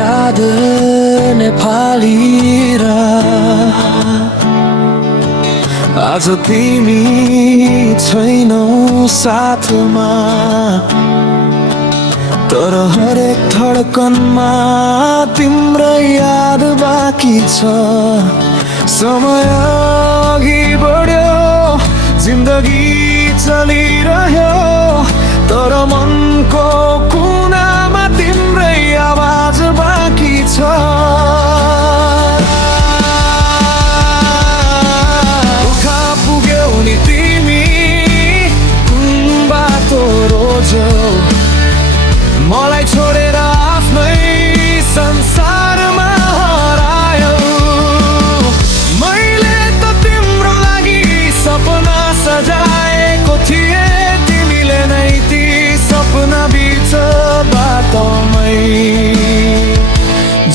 याद नेपाली आज तिमी छैनौ साथमा तर हरेक धडकनमा तिम्रो याद बाँकी छ। समय अघि बढ्यो जिन्दगी चलिरह्यो तर मनको कुनामा तिम्रै आवाज बाँकी छ। दुःख पुग्यौ नि तिमी कुन बाटो रोज्यौ मलाई छोडेर आफ्नै संसारमा हरायौ। मैले त तिम्रो लागि सपना सजाएको थिएँ तिमीले नै ती सपना बीच बाटोमै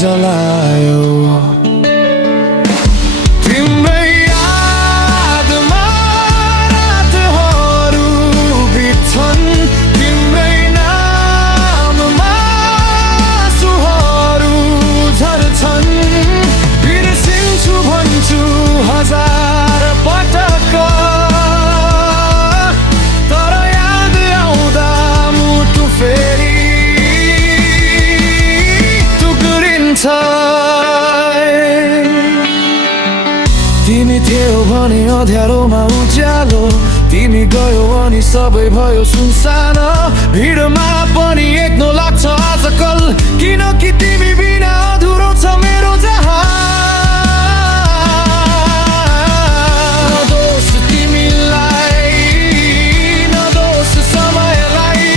जलायौ। तिम्रै यादमा रातहरू बित्छन् तिम्रै नाममा आँसुहरू झर्छन्। बिर्सिन्छु भन्छु हजार पटक तर याद आउँदा मुटु फेरि टुक्रिन्छ। तिमी थियौ भने अँध्यारोमा उज्यालो तिमी गयो अनि सबै भयो सुनसान। भिडमा पनि एक्लो लाग्छ आजकल किनकि तिमी बिना अधुरो छ मेरो जहान। न दोष तिमीलाई न दोष समयलाई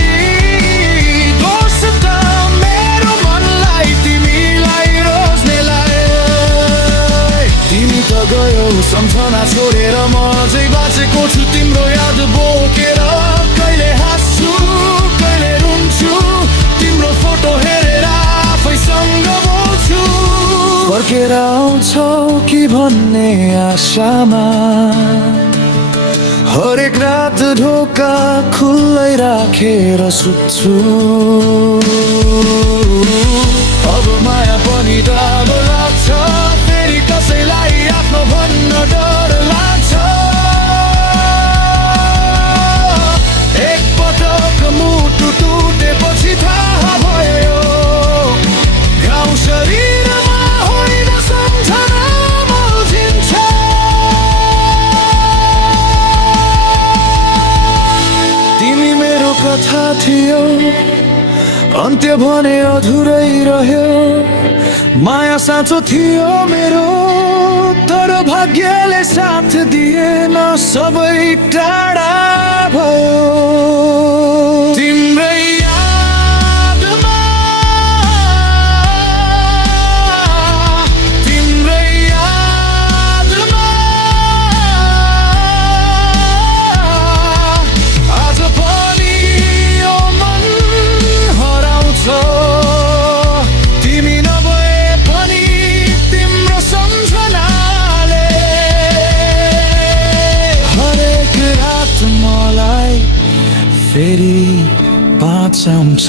दोष त मेरो मनलाई तिमीलाई रोज्नेलाई। तिमी त गयौ सम्झना छोडेर म अझै बाँचेको छु तिम्रो याद बोकेर। कहिले हाँस्छु कहिले रुन्छु तिम्रो फोटो हेरेर आफैसँग बोल्छु। फर्केर आउँछौ कि भन्ने आशामा हरेक रात ढोका खुल्लै राखेर सुत्छु। अब माया पनि डर लाग्छ फेरि कसैलाई आफ्नो भन्न डर लाग्छ। एकपटक मुटु टुटेपछि थाहा भयो गाउँ शरीरमा होइन सम्झना मल्झिन्छ। तिमी मेरो कथा थियौ अन्त्य भने अधुरै रह्यो। माया साँचो थियो मेरो तर भाग्यले साथ दिएन सबै टाढा भयो। तिम्रै यादमा तिम्रै यादमा आज पनि यो मन हराउँछ। तिमी नभए पनि तिम्रो सम्झनाले हरेक रात मलाई फेरि बाँचाउँछ।